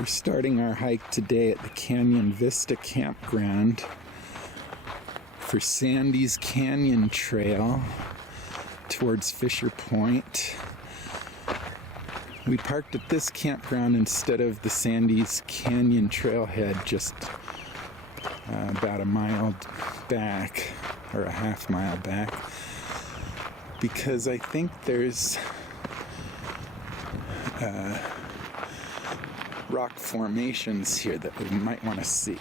We're starting our hike today at the Canyon Vista Campground for Sandy's Canyon Trail towards Fisher Point. We parked at this campground instead of the Sandy's Canyon Trailhead just about a mile back, or a half mile back, because I think there's rock formations here that we might want to see.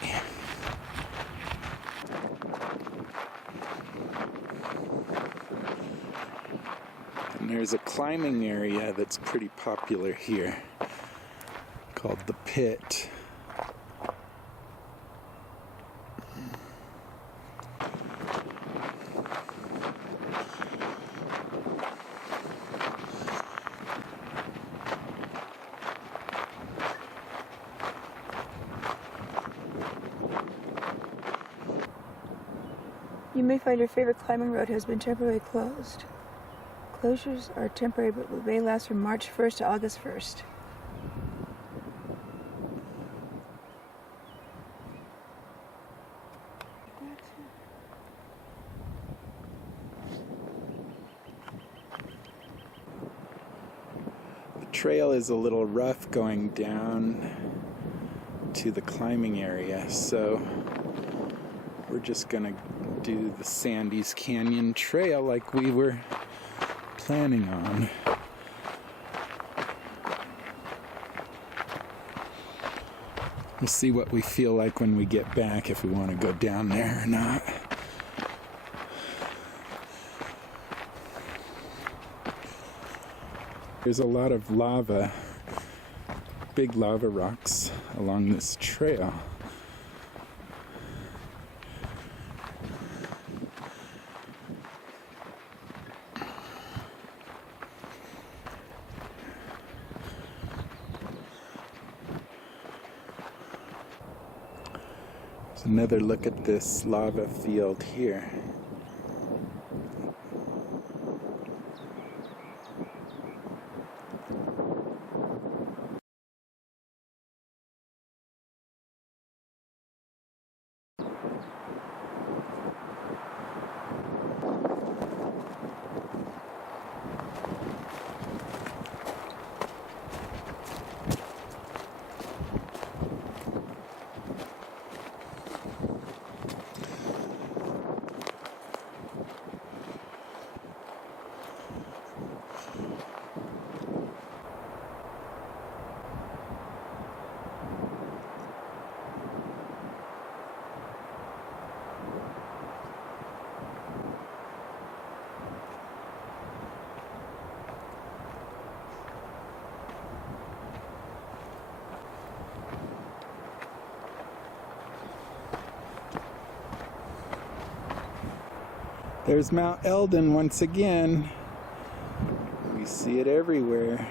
And there's a climbing area that's pretty popular here called the Pit. You may find your favorite climbing road has been temporarily closed. Closures are temporary but may last from March 1st to August 1st. The trail is a little rough going down to the climbing area, so we're just gonna do the Sandy's Canyon Trail like we were planning on. We'll see what we feel like when we get back, if we want to go down there or not. There's a lot of lava, big lava rocks along this trail. Another look at this lava field here. There's Mount Eldon once again. We see it everywhere.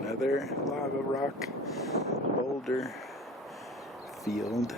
Another lava rock boulder field.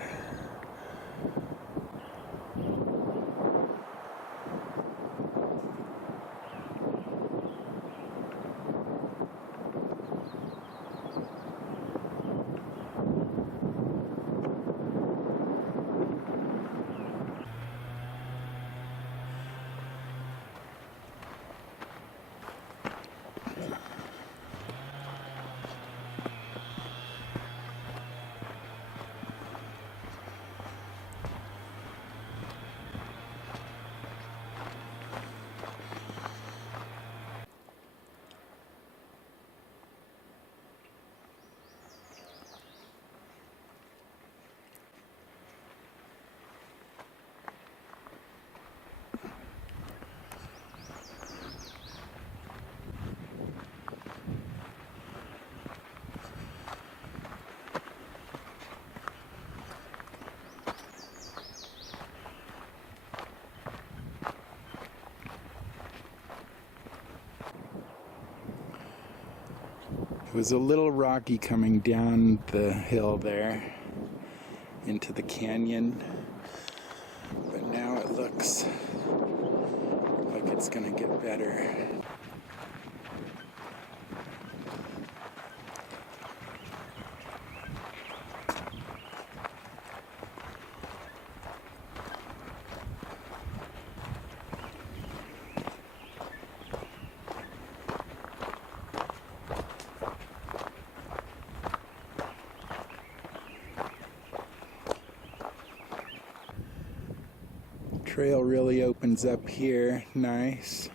was a little rocky coming down the hill there into the canyon, but now it looks like it's gonna get better. Trail really opens up here, nice.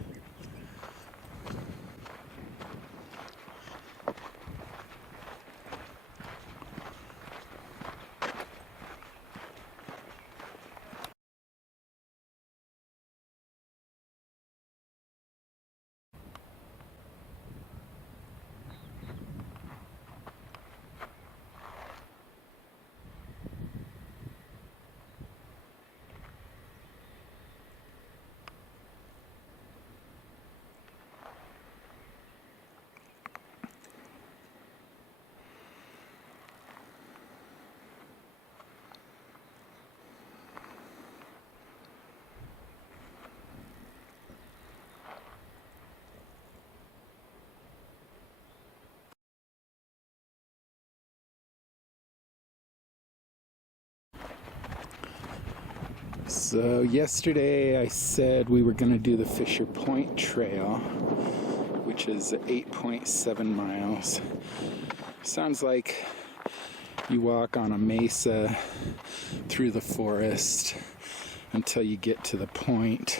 So yesterday I said we were going to do the Fisher Point Trail, which is 8.7 miles. Sounds like you walk on a mesa through the forest until you get to the point,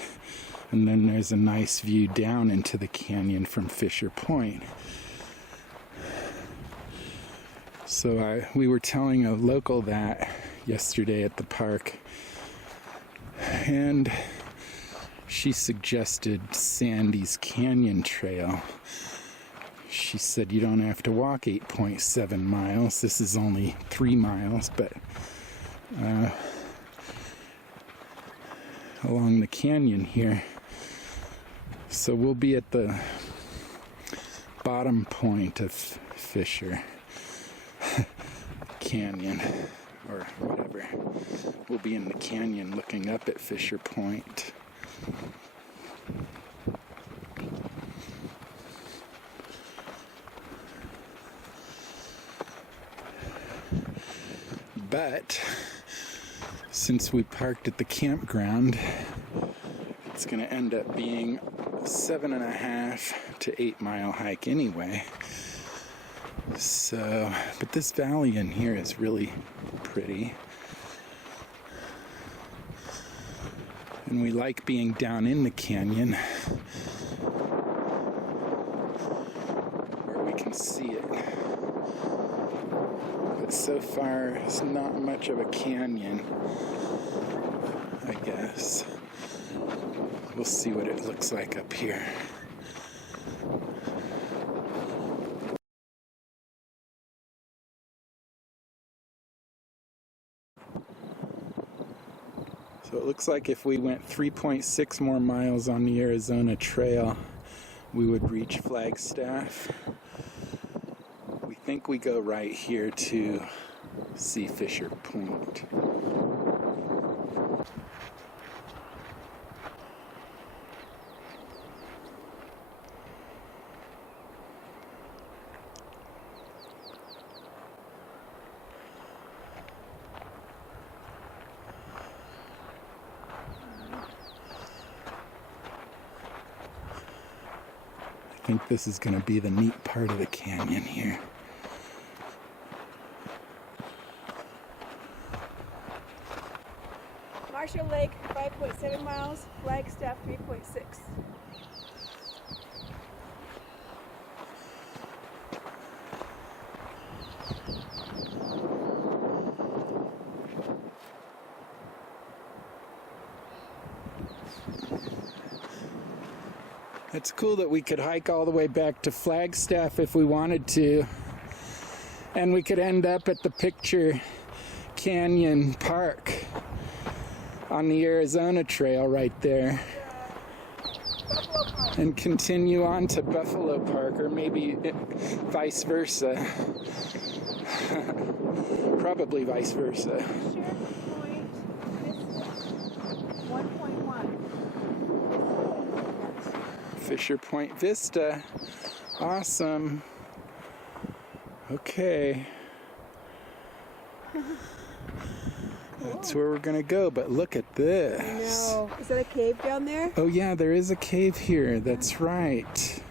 and then there's a nice view down into the canyon from Fisher Point. So we were telling a local that yesterday at the park, and she suggested Sandy's Canyon Trail. She said you don't have to walk 8.7 miles. This is only 3 miles, but along the canyon here. So we'll be at the bottom point of Fisher Canyon, or whatever. We'll be in the canyon looking up at Fisher Point. But since we parked at the campground, it's going to end up being a 7.5 to 8 mile hike anyway. So, but this valley in here is really pretty. And we like being down in the canyon where we can see it. But so far, it's not much of a canyon, I guess. We'll see what it looks like up here. So it looks like if we went 3.6 more miles on the Arizona Trail, we would reach Flagstaff. We think we go right here to see Fisher Point. I think this is going to be the neat part of the canyon here. Marshall Lake, 5.7 miles. Flagstaff, 3.6. It's cool that we could hike all the way back to Flagstaff if we wanted to. And we could end up at the Picture Canyon Park on the Arizona Trail right there. and continue on to Buffalo Park, or maybe vice versa. Probably vice versa. Fisher Point Vista. Awesome. Okay. That's where we're gonna go, but look at this. No. Is that a cave down there? Oh yeah, there is a cave here. That's right.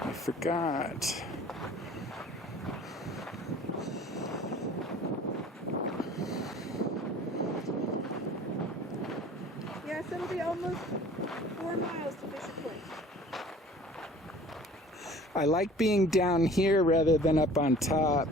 I forgot. Yes, it'll be almost 4 miles to Fisher Point. I like being down here rather than up on top.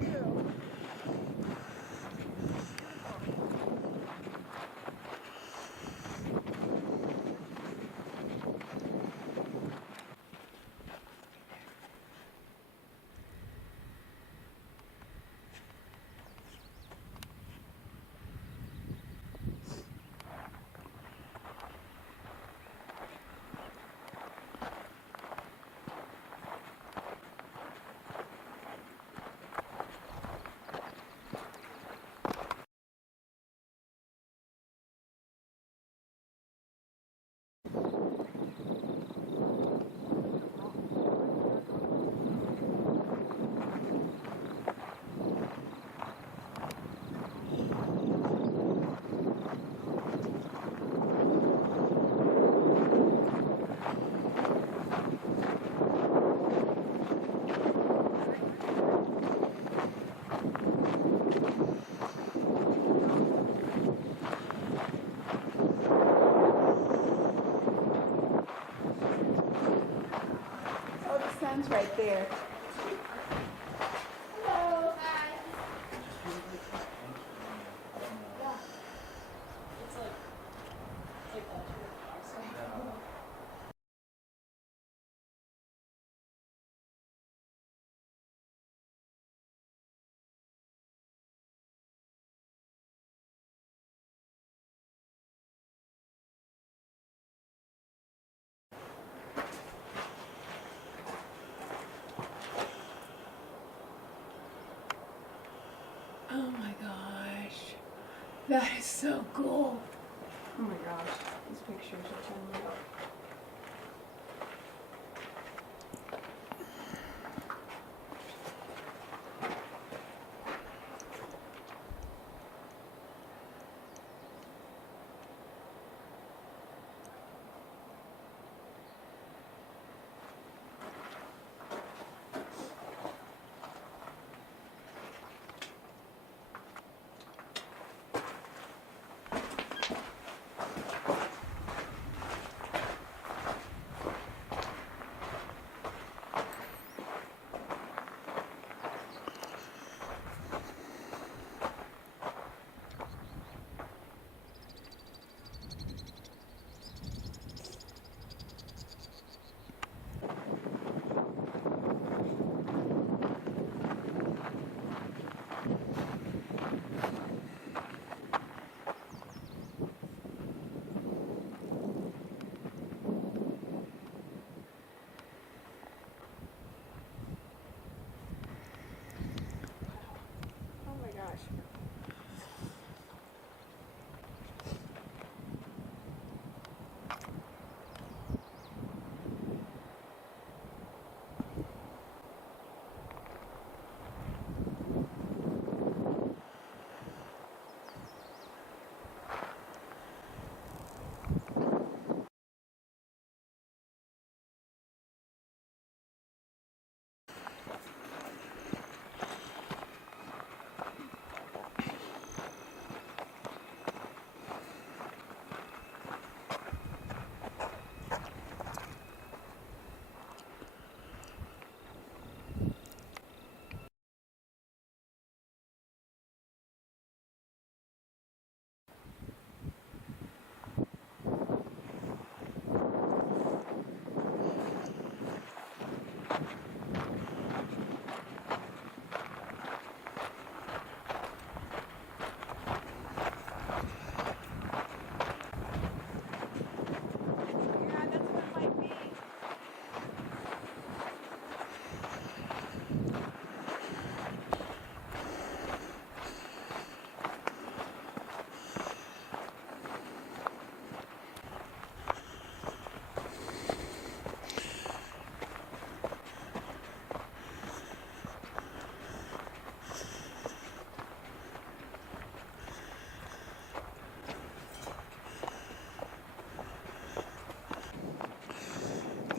Sun's right there. Hello, guys. It's like Oh my gosh. That is so cool. Oh my gosh. These pictures are telling me.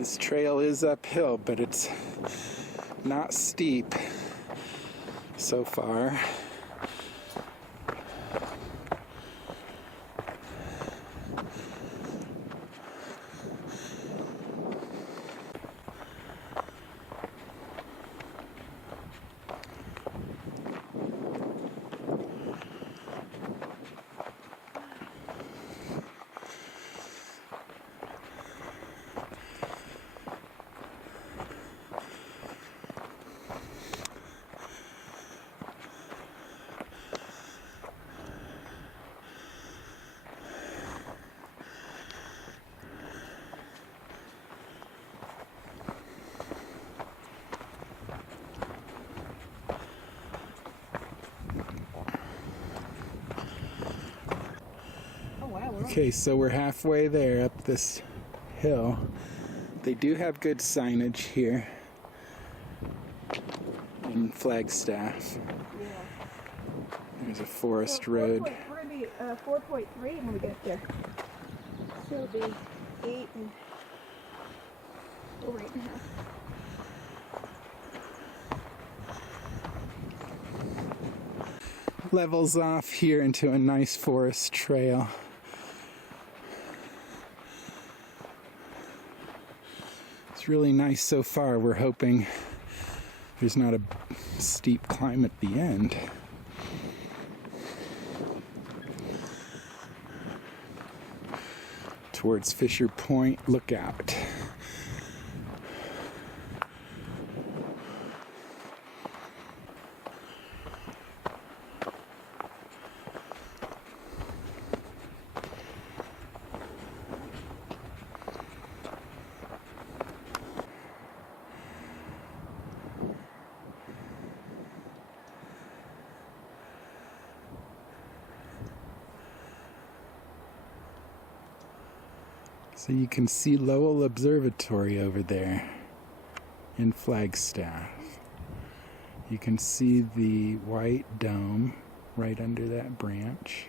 This trail is uphill, but it's not steep so far. Okay, so we're halfway there up this hill. They do have good signage here in Flagstaff. Yeah. There's a forest So road. We're going to be 4.3 when we get there. So it'll be 8 and over 8.5. Levels off here into a nice forest trail. It's really nice so far. We're hoping there's not a steep climb at the end. Towards Fisher Point Lookout. So you can see Lowell Observatory over there in Flagstaff. You can see the white dome right under that branch.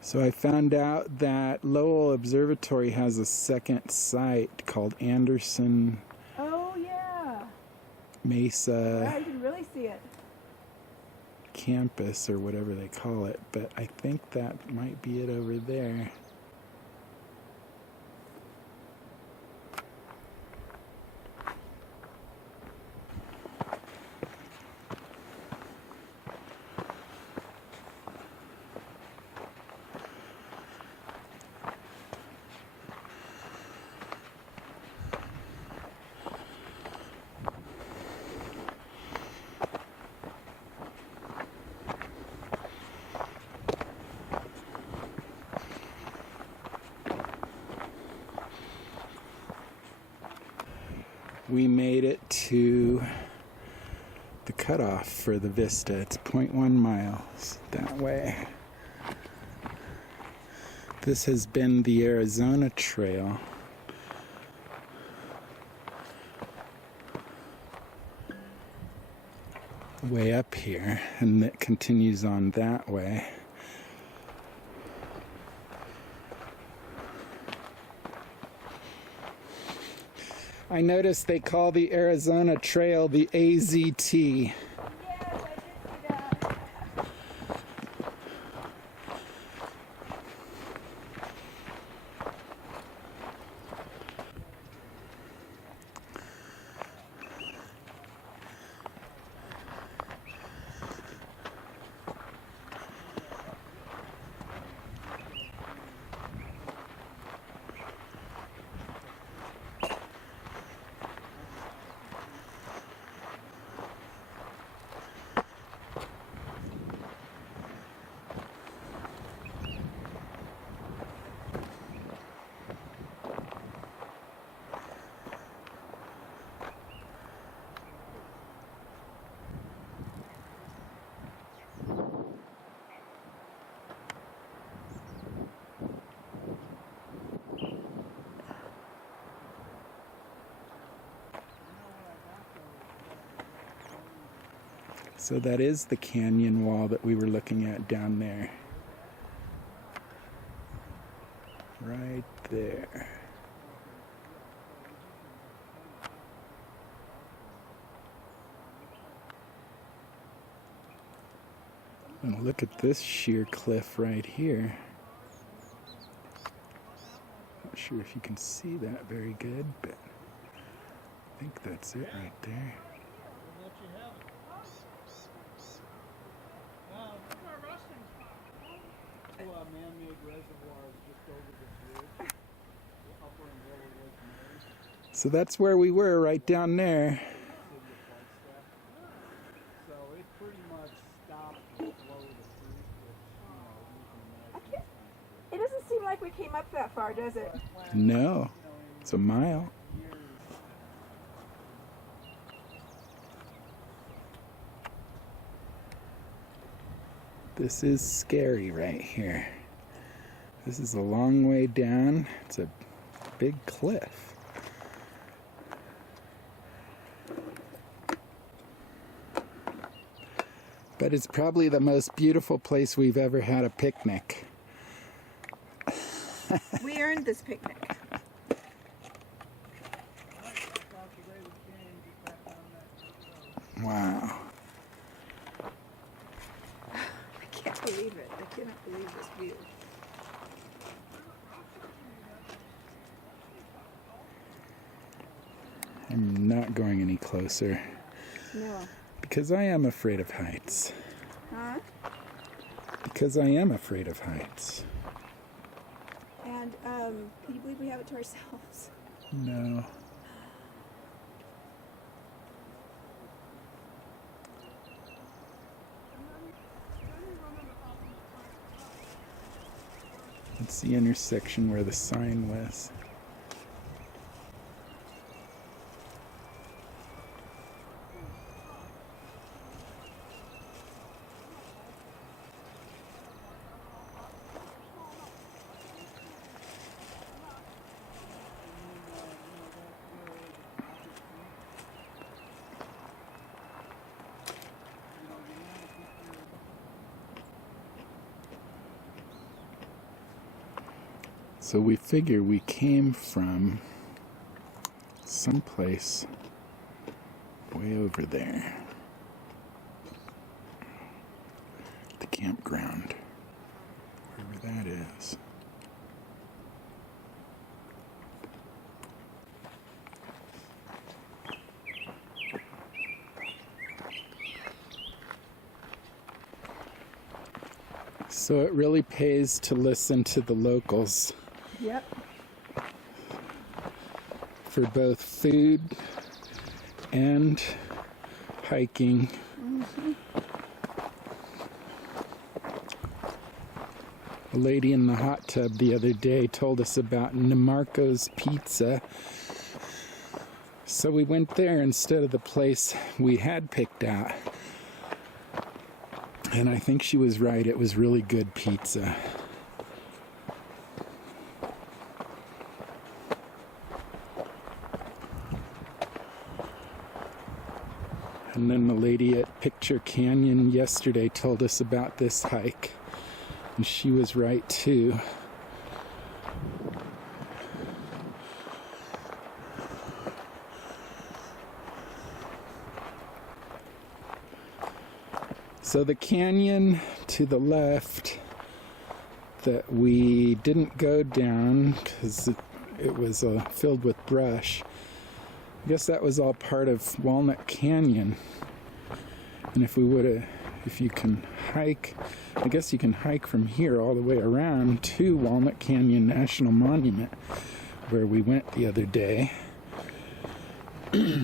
So I found out that Lowell Observatory has a second site called Anderson Oh, yeah. Mesa Yeah, you can really see it. Campus or whatever they call it, but I think that might be it over there. We made it to the cutoff for the vista. It's 0.1 miles that way. This has been the Arizona Trail. Way up here, and it continues on that way. I noticed they call the Arizona Trail the AZT. Yes, I did see that. So that is the canyon wall that we were looking at down there. Right there. And look at this sheer cliff right here. Not sure if you can see that very good, but I think that's it right there. Man-made reservoirs just over this ridge, upper and lower Lake Mary. So that's where we were, right down there. Flagstaff. So it pretty much stopped the flow of the creek, which, you can imagine. It doesn't seem like we came up that far, does it? No, it's a mile. This is scary right here. This is a long way down. It's a big cliff. But it's probably the most beautiful place we've ever had a picnic. We earned this picnic. Wow. I can't believe it. I cannot believe this view. I'm not going any closer No. because I am afraid of heights. Huh? Because I am afraid of heights. And can you believe we have it to ourselves? No. It's the intersection where the sign was. So we figure we came from someplace way over there. The campground, wherever that is. So it really pays to listen to the locals. Yep. For both food and hiking. Mm-hmm. A lady in the hot tub the other day told us about Nemarco's Pizza. So we went there instead of the place we had picked out. And I think she was right, it was really good pizza. And then the lady at Picture Canyon yesterday told us about this hike. And she was right too. So the canyon to the left that we didn't go down because it was filled with brush. I guess that was all part of Walnut Canyon. And if you can hike, I guess you can hike from here all the way around to Walnut Canyon National Monument, where we went the other day,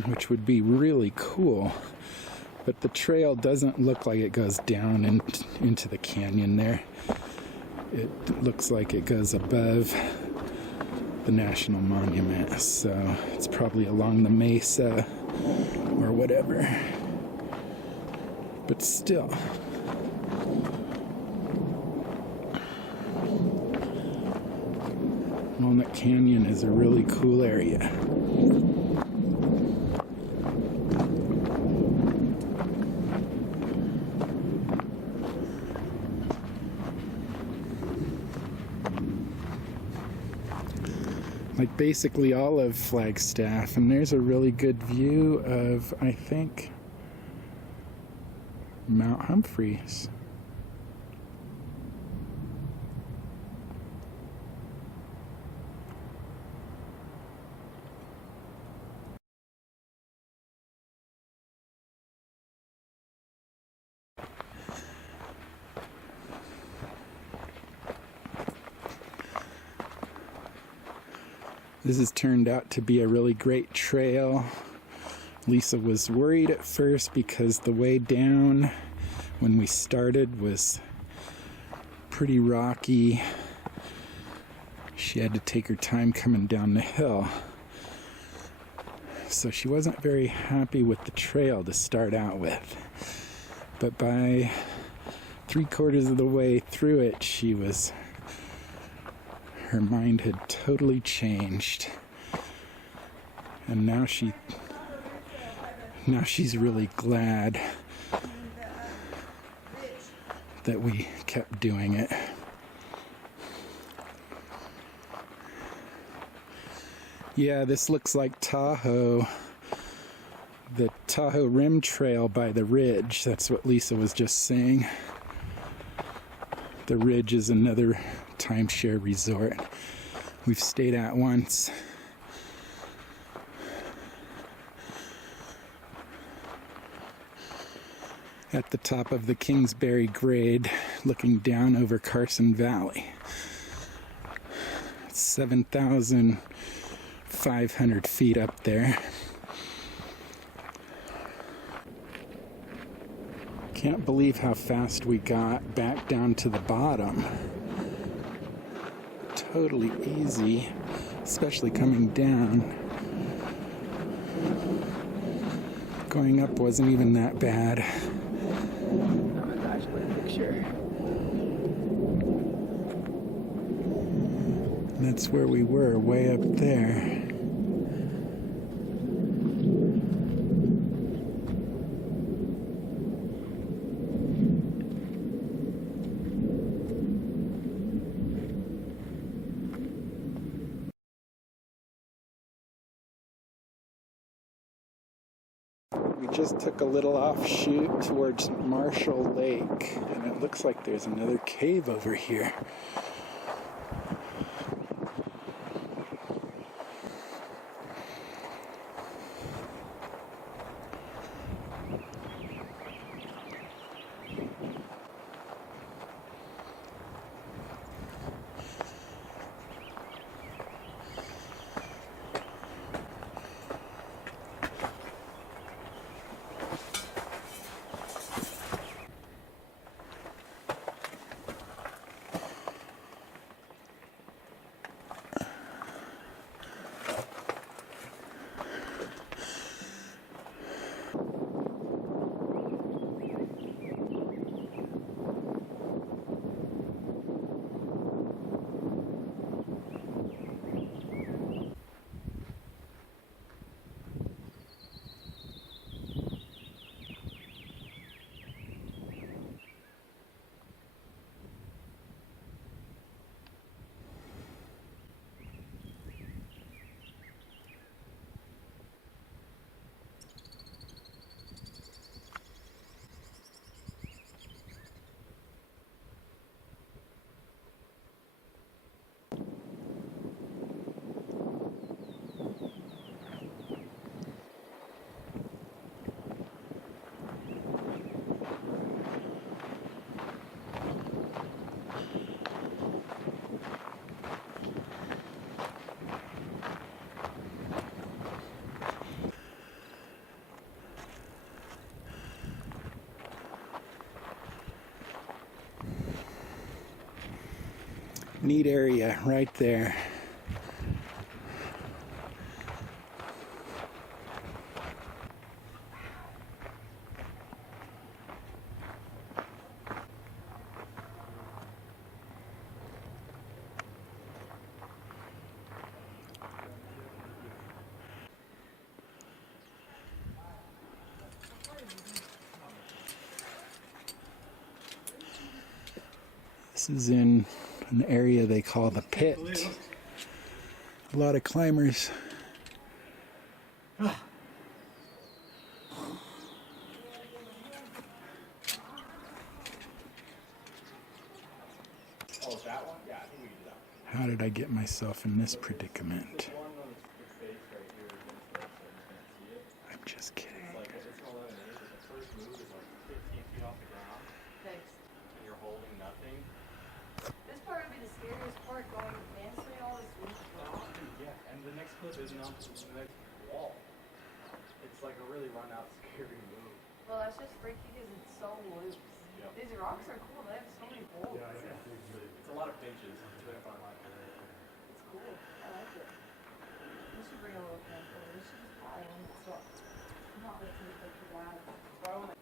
which would be really cool. But the trail doesn't look like it goes down into the canyon there. It looks like it goes above the National Monument, so it's probably along the mesa or whatever. But still. Walnut Canyon is a really cool area. basically all of Flagstaff, and there's a really good view of, I think, Mount Humphreys. This has turned out to be a really great trail. Lisa was worried at first because the way down when we started was pretty rocky. She had to take her time coming down the hill. So she wasn't very happy with the trail to start out with. But by 3/4 of the way through it, her mind had totally changed. And now she's really glad that we kept doing it. Yeah, this looks like Tahoe. The Tahoe Rim Trail by the Ridge. That's what Lisa was just saying. The Ridge is another timeshare resort we've stayed at once. At the top of the Kingsbury Grade, looking down over Carson Valley. It's 7,500 feet up there. Can't believe how fast we got back down to the bottom. Totally easy, especially coming down. Going up wasn't even that bad. Oh my gosh, what a picture. That's where we were, way up there. We just took a little offshoot towards Marshall Lake, and it looks like there's another cave over here. Neat area right there. This is in an area they call the Pit. A lot of climbers. How did I get myself in this predicament? I'm just kidding. This part would be the scariest part, going dancing all this week. Yeah, and the next clip isn't on the next wall. It's like a really run out scary move. Well, that's just freaky because it's so loose. Yep. These rocks are cool. They have so many holes. It's a lot of pinches. It's really fun. It's cool. I like it. We should bring a little camper. We should just buy one. So, not let me take the dad. Buy one.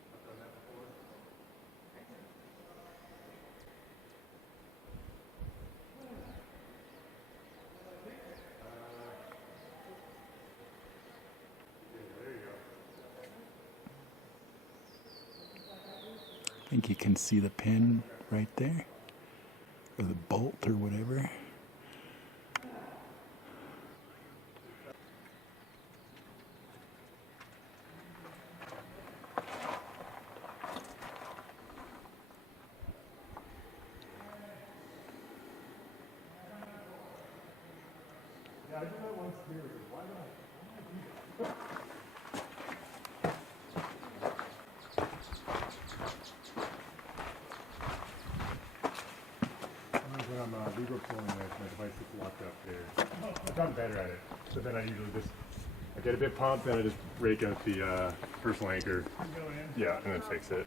I think you can see the pin right there, or the bolt or whatever. Yeah, I do that once too. Why not? When I'm legal pulling, my device gets locked up there. I've gotten better at it, but then I usually just I get a bit pumped, then I just rake out the personal anchor. Yeah, and then fix it.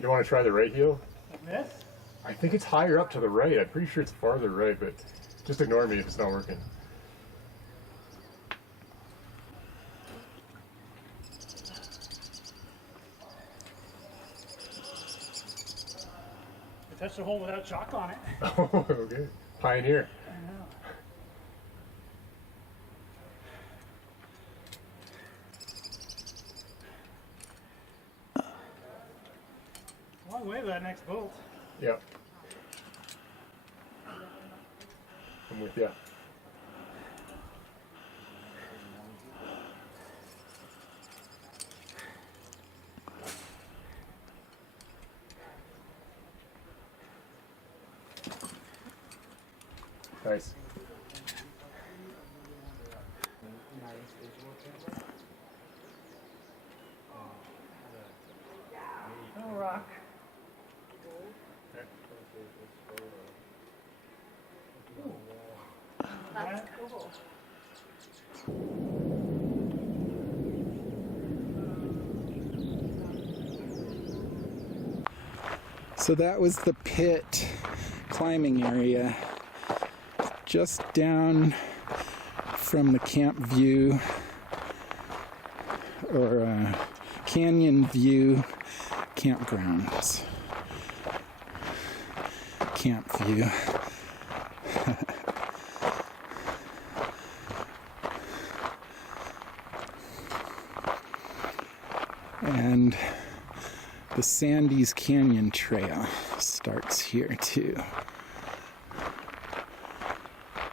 You want to try the right heel? This? I think it's higher up to the right. I'm pretty sure it's farther right, but just ignore me if it's not working. I touched the hole without chalk on it. Oh, okay. Pioneer. I know. Long way to that next bolt. Yep. I'm with you. Nice. No rock. That's cool. So that was the pit climbing area, just down from the camp view, or canyon view campgrounds. Camp view. And the Sandy's Canyon Trail starts here too.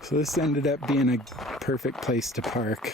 So this ended up being a perfect place to park.